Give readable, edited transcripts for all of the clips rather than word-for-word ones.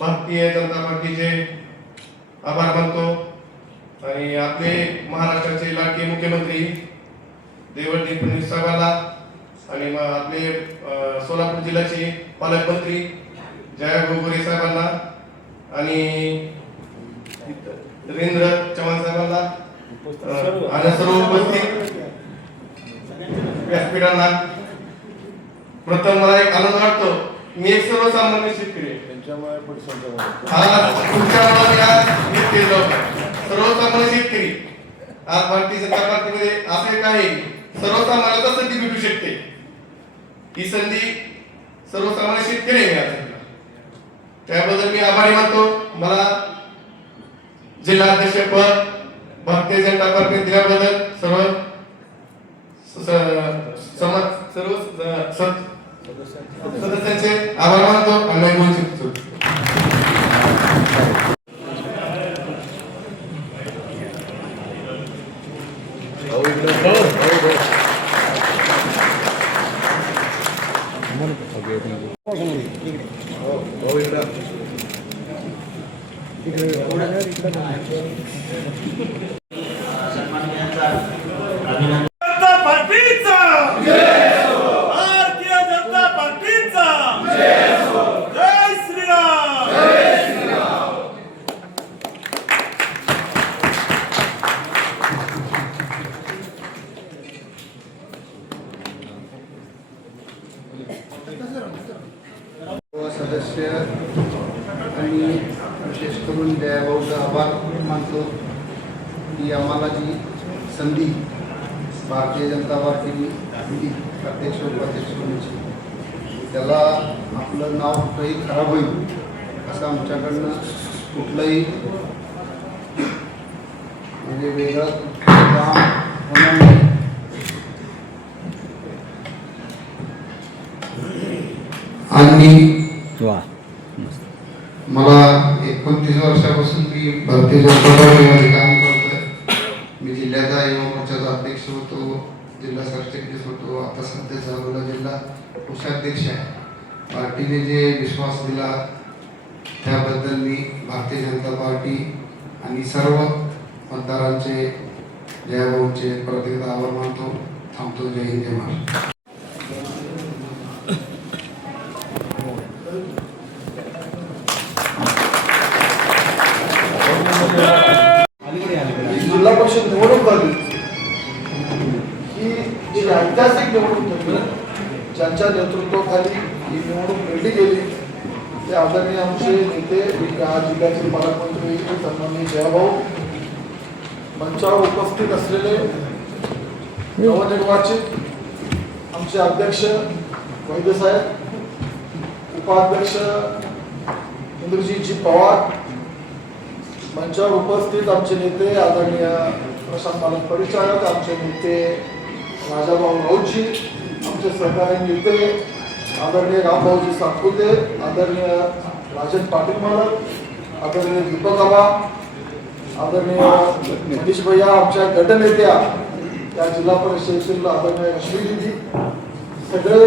भारतीय जनता पार्टीचे आभार मानतो आणि आपले महाराष्ट्राचे लाडके मुख्यमंत्री देवेंद्र फडणवीस साहेबांना आणि आपले सोलापूर जिल्ह्याचे पालकमंत्री जयभाऊ गोरे साहेबांना आणि नरेंद्र चव्हाण साहेबांना आणि सर्व उपस्थित व्यासपीठांना प्रथम मला एक आनंद वाटतो. मी एक सर्वसामान्य शेतकरी सर्वसामान्य शेतकरी आज भारतीय जनता पार्टीमध्ये असे काही सर्वसामान्याला संधी भेटू शकते. ही संधी सर्वसामान्य शेतकरी आहे. त्याबद्दल मी आभारी मानतो. मला जिल्हाध्यक्ष पद भारतीय जनता पार्टी दिल्याबद्दल सर्व सदस्यांचे आभार मानतो आणि बोलू शकतो. सदस्य आणि विशेष करून जयभाऊचा आभार मानतो की आम्हाला जी संधी भारतीय जनता पार्टीने दिली अध्यक्ष उपाध्यक्ष होण्याची, त्याला आपलं नाव कुठंही खराब होईल असं आमच्याकडनं कुठलंही म्हणजे वेगळं काम होणार नाही. आणि मला 29 वर्षापासून मी भारतीय जनता पार्टीमध्ये काम करतोय. मी जिल्ह्याचा युवा मोर्चाचा अध्यक्ष होतो, जिल्हा सरचिटणीस होतो, आता सध्या चालूला जिल्हा कोषाध्यक्ष आहे. पार्टीने जे विश्वास दिला त्याबद्दल मी भारतीय जनता पार्टी आणि सर्व मतदारांचे जयभाऊंचे परत एकदा आभार मानतो. थांबतो. जय हिंद, जय महाराष्ट्र. जिल्हा परिषद निवडणूक झाली ही जी ऐतिहासिक निवडणूक झाली, ज्यांच्या नेतृत्वाखाली ही निवडणूक लढली गेली ते आदरणीय आमचे नेते या जिल्ह्याचे पालकमंत्री सन्माननीय जयभाऊ, मंचावर उपस्थित असलेले नवनिर्वाचित आमचे अध्यक्ष वैद्य साहेब, उपाध्यक्ष इंद्रजीतजी पवार, मंचावर उपस्थित आमचे नेते आदरणीय प्रशांत मालक परिचारक, आमचे नेते राजाभाऊ राऊतजी, आमचे सहकारी नेते आदरणीय रामभाऊजी सातपुते, आदरणीय राजन पाटील मालक, आदरणीय दीपक आबा, आदरणीय मनीष भैया, आमच्या गटनेत्या त्या जिल्हा परिषदेतील आदरणीय रश्मीजी, सगळे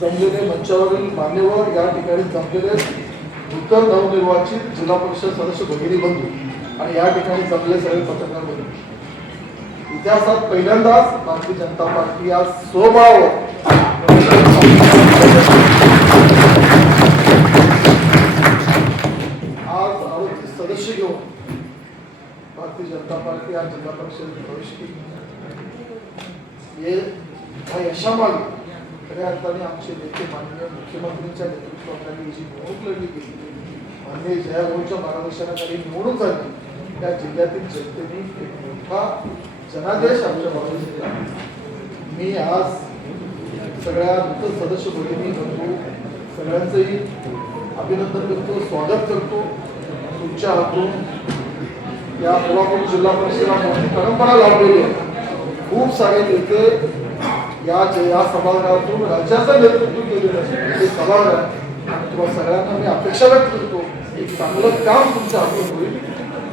जमलेले मंचावरील मान्यवर, या ठिकाणी जमलेले नूतन नवनिर्वाचित जिल्हा परिषद सदस्य भगिनी बंधू आणि या ठिकाणी जमले सगळे पत्रकार बंधू. इतिहासात पहिल्यांदाच भारतीय जनता पार्टी आज स्वभाव आज सदस्य घेऊन भारतीय जनता पार्टी आज जिल्हा परिषद प्रवेश केली. या यशामागे खऱ्या अर्थाने आमचे नेते माननीय मुख्यमंत्र्यांच्या नेतृत्वाखाली जी निवडणूक लढली गेली, माननीय जयभाऊंच्या मार्गदर्शनाखाली निवडणूक झाली, त्या जिल्ह्यातील जनतेने एक मोठा जनादेश आमच्या बाजूने दिला. मी आज सगळ्या नूतन सदस्य भगिनी करतो, सगळ्यांचंही अभिनंदन करतो, स्वागत करतो. तुमच्या हातून या सोलापूर जिल्हा परिषदेला मोठी परंपरा लाभलेली आहे. खूप सारे नेते या सभागृहातून राज्याचं नेतृत्व केलेलं हे सभागृह, तुम्हा सगळ्यांना मी अपेक्षा व्यक्त करतो एक चांगलं काम तुमच्या हातून होईल.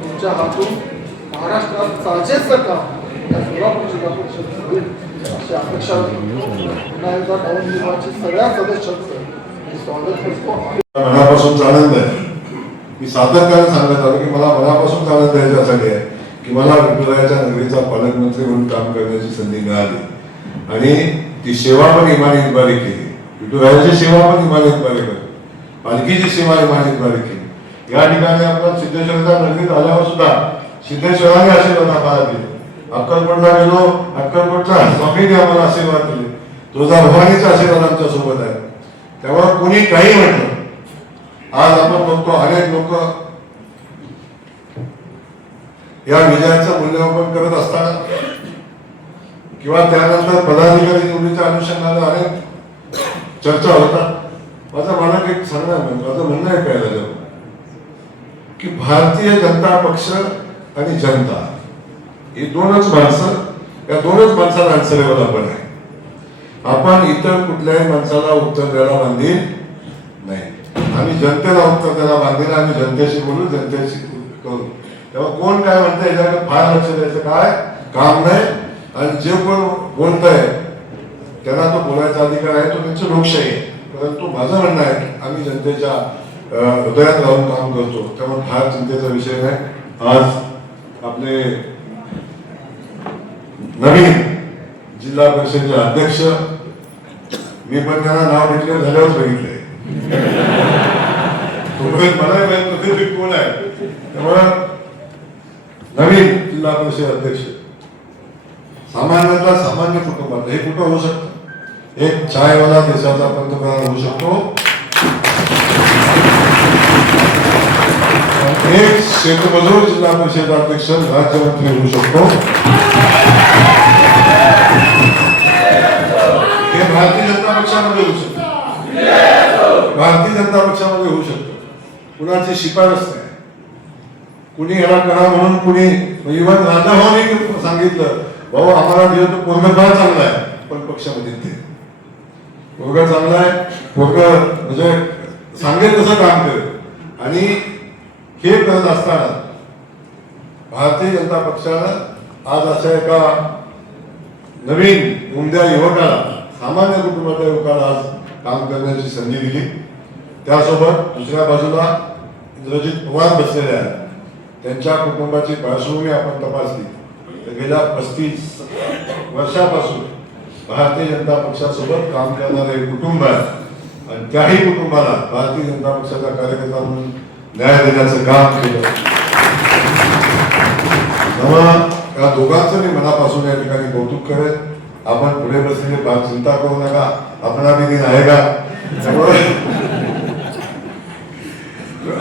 तुमच्या हातून महाराष्ट्रात साजेचं काम या सोलापूर जिल्हा परिषद होईल अशी अपेक्षा व्यक्त करतो. पुन्हा एकदा नवनिर्वाचित सगळ्या सदस्यांचं मी स्वागत करतो. मनापासून आनंद आहे मी सातत्याने सांगत आलो की मला मनापासून कारण द्यायच्यासाठी आहे की मला विठुरायाच्या नगरीचा पालकमंत्री म्हणून काम करण्याची संधी मिळाली आणि ती सेवा पण इमानीतबारी केली. विठुरायाची सेवा पण इमानीतबारी केली, पालखीची सेवा इमानीतबारी केली. या ठिकाणी आपण सिद्धेश्वराच्या नगरीत आल्यावर सुद्धा सिद्धेश्वराने आशीर्वाद आम्हाला दिले. अक्कलकोटला गेलो, अक्कलकोटच्या स्वामीने आम्हाला आशीर्वाद दिले. तुळजाभवानीचा आशीर्वाद आमच्या सोबत आहे. त्यामुळे कोणी काही म्हटलं, आज आपण बघतो अनेक लोक या विजयाचं मूल्यमापन करत असताना किंवा त्यानंतर पदाधिकारी निवडीच्या अनुषंगाने अनेक चर्चा होतात. मला एक माझं म्हणणं आहे पहिलं की भारतीय जनता पक्ष आणि जनता ही दोनच माणसं, या दोनच माणसाला आन्सरेबल आपण आहे. आपण इतर कुठल्याही माणसाला उत्तर द्यायला बांधील नाही. आम्ही जनतेला उत्तर द्यायला बांधील. आम्ही जनतेशी बोलू, जनतेशी करू. तेव्हा कोण काय म्हणतंय याच्याकडे फार लक्ष द्यायचं काय काम नाही. आणि जे कोण बोलत आहे त्यांना तो बोलायचा अधिकार आहे, तो त्यांची लोकशाही आहे. परंतु माझं म्हणणं आहे की आम्ही जनतेच्या हृदयात राहून काम करतो, त्यामुळे फार चिंतेचा विषय नाही. आज आपले नवीन जिल्हा परिषदेचे अध्यक्ष, मी पण त्यांना नाव डिक्लेअर झाल्यावर बघितलंय. मला माहित ते कोण आहे. त्यामुळे नवीन जिल्हा परिषद अध्यक्ष सामान्यतः सामान्य कुटुंबात हे कुठं होऊ शकतं. एक चायवाला देशाचा पंतप्रधान होऊ शकतो, एक शेतमजूर जिल्हा परिषद अध्यक्ष राज्यमंत्री होऊ शकतो. हे भारतीय जनता पक्षामध्ये होऊ शकतो. भारतीय जनता पक्षामध्ये होऊ शकतो. कुणाची शिफारस नाही. कुणी याला करा म्हणून कुणी इव्हन राजाभाऊने सांगितलं, भाऊ आम्हाला दिलं तर पोरग फार चांगला आहे, पण पक्षामध्ये ते पोरग चांगला आहे, पोरग म्हणजे सांगेल तसं काम करेल. आणि हे करत असताना भारतीय जनता पक्षानं आज अशा एका नवीन उमद्या युवकाला, सामान्य कुटुंबाच्या युवकाला आज काम करण्याची संधी दिली. त्यासोबत दुसऱ्या बाजूला इंद्रजित पवार बसलेले आहेत. त्यांच्या कुटुंबाची पार्श्वभूमी आपण तपासली तर गेल्या 35 वर्षापासून भारतीय जनता पक्षासोबत काम करणारे एक कुटुंब आहे. आणि त्याही कुटुंबाला भारतीय जनता पक्षाचा कार्यकर्ता म्हणून न्याय देण्याचं काम केलं. त्यामुळे या दोघांचं मी मनापासून या ठिकाणी कौतुक करेन. आपण पुढे बसलेले फार चिंता करू नका, आपला भी दिन आहे का. त्यामुळे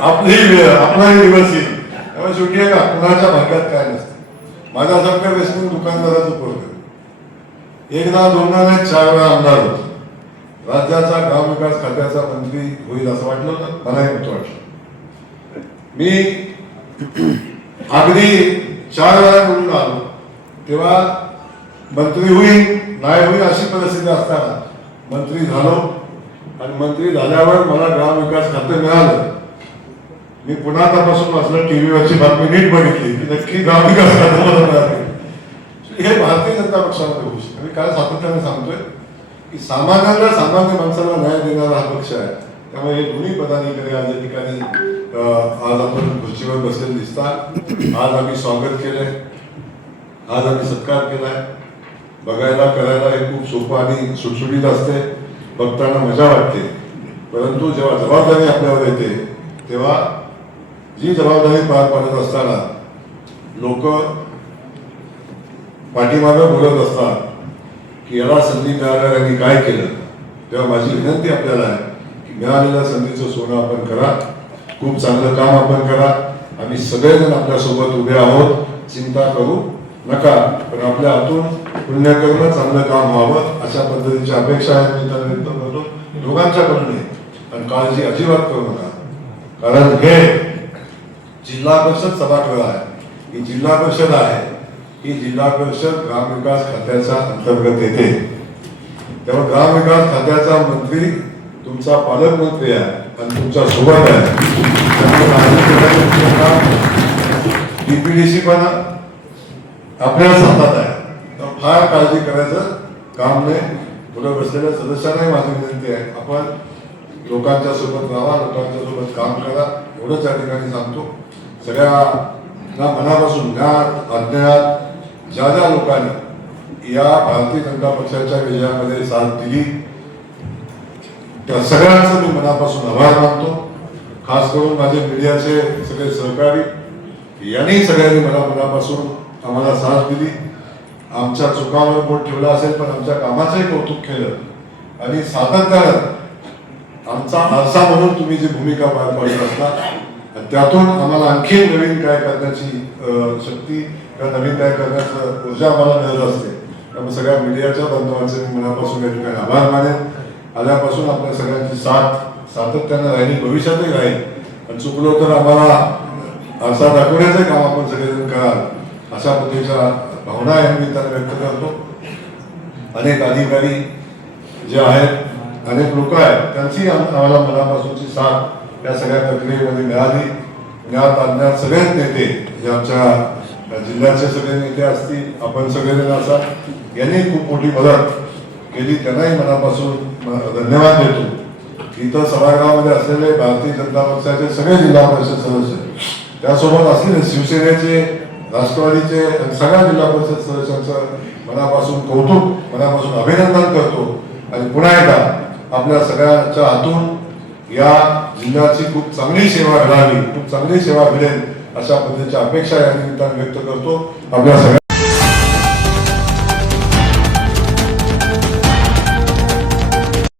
आपलाही दिवस येईल. त्यामुळे शेवटी आहे का, कुणाच्या भाग्यात काय नसतं. माझ्यासारखं व्यसन दुकानदाराचं पोरग एकदा दोनदा नाही 4 वेळा आमदार होतो. राज्याचा ग्रामविकास खात्याचा मंत्री होईल असं वाटलं होतं, मलाही नव्हतं वाटलं. मी अगदी 4 वेळा निवडून आलो तेव्हा मंत्री होईल नाही होईल अशी परिस्थिती असताना मंत्री झालो. आणि मंत्री झाल्यावर मला ग्रामविकास खाते मिळालं. मी पुन्हा तपासून वाचलं, टीव्हीवरची बातमी नीट बघितली की नक्की ग्रामविकास खाते मला मिळाले. हे भारतीय जनता पक्षामध्ये होऊ शकतं. मी काय सातत्याने सांगतोय की सामान्याला, सामान्य माणसाला न्याय देणारा हा पक्ष आहे. त्यामुळे हे दोन्ही पदाधिकारी आज या ठिकाणी आज आपण खुर्चीवर बसलेले दिसतात. आज आम्ही स्वागत केलंय, आज आम्ही सत्कार केलाय. बघायला करायला हे खूप सोपं आणि सुटसुटीत असते, बघताना मजा वाटते. परंतु जेव्हा जबाबदारी आपल्यावर येते तेव्हा जी जबाबदारी पार पाडत असताना लोक पाठीमागे बोलत असतात की याला संधी मिळाल्यावर यांनी काय केलं, तेव्हा माझी विनंती आपल्याला आहे की मिळालेल्या संधीचं सोनं आपण करा, खूप चांगलं काम आपण करा. आम्ही सगळेजण आपल्यासोबत उभे आहोत, चिंता करू नका. पण आपल्या हातून पुण्यकर्म चांगलं काम व्हावं अशा पद्धतीची अपेक्षा आहे. मी त्याला व्यक्त करतो दोघांच्याकडून. आणि काळजी अजिबात करू नका, कारण हे जिल्हा परिषद सभागृह आहे. ही जिल्हा परिषद आहे, ही जिल्हा परिषद ग्रामविकास खात्याच्या अंतर्गत येते. तेव्हा ग्रामविकास खात्याचा मंत्री तुमचा पालकमंत्री आहे आणि तुमच्या सोबत आहे. डीपीडीसी पण आपल्याच हातात आहे. फार काळजी करायचं काम नाही. पुढे बसलेल्या सदस्यांनाही माझी विनंती आहे, आपण लोकांच्या सोबत राहा, लोकांच्या सोबत काम करा, एवढंच या ठिकाणी सांगतो. सगळ्यांना मनापासून या अज्ञात ज्या लोकांनी या भारतीय जनता पक्षाच्या विजयामध्ये साथ दिली त्या सगळ्यांचं मी मनापासून आभार मानतो. खास करून माझे मीडियाचे सगळे सहकारी यांनी सगळ्यांनी मला मनापासून आम्हाला साथ दिली. आमच्या चुकावर बोट ठेवला असेल पण आमच्या कामाचंही कौतुक केलं आणि सातत्यानं आमचा आरसा म्हणून तुम्ही जी भूमिका पार पाडत असता आणि त्यातून आम्हाला आणखी नवीन काय करण्याची शक्ती किंवा नवीन काय करण्याचं ऊर्जा आम्हाला मिळत असते. त्यामुळे सगळ्या मीडियाच्या बांधवांचे मी मनापासून या ठिकाणी आभार मानेन. आल्यापासून आपल्या सगळ्यांची साथ सातत्यानं राहिली, भविष्यातही राहील आणि चुकलो तर आम्हाला आरसा दाखवण्याचं काम आपण सगळेजण कराल अशा पद्धतीच्या भावना या निमित्ताने व्यक्त करतो. अनेक अधिकारी जे आहेत, अनेक लोक आहेत, त्यांची आम्हाला मनापासूनची साथ या सगळ्या प्रक्रियेमध्ये मिळाली. ज्ञात अज्ञात सगळेच नेते जे आमच्या जिल्ह्याचे सगळे नेते असतील, आपण सगळेजण असाल, यांनी खूप मोठी मदत केली, त्यांनाही मनापासून धन्यवाद देतो. इथं सभागृहामध्ये असलेले भारतीय जनता पक्षाचे सगळे जिल्हा परिषद सदस्य, त्यासोबत असलेले शिवसेनेचे, राष्ट्रवादीचे आणि सगळ्या जिल्हा परिषद सदस्यांचं मनापासून कौतुक, मनापासून अभिनंदन करतो आणि पुन्हा एकदा आपल्या सगळ्यांच्या हातून या जिल्ह्याची खूप चांगली सेवा घडावी, खूप चांगली सेवा मिळेल अशा पद्धतीच्या अपेक्षा या निमित्ताने व्यक्त करतो. आपल्या सगळ्या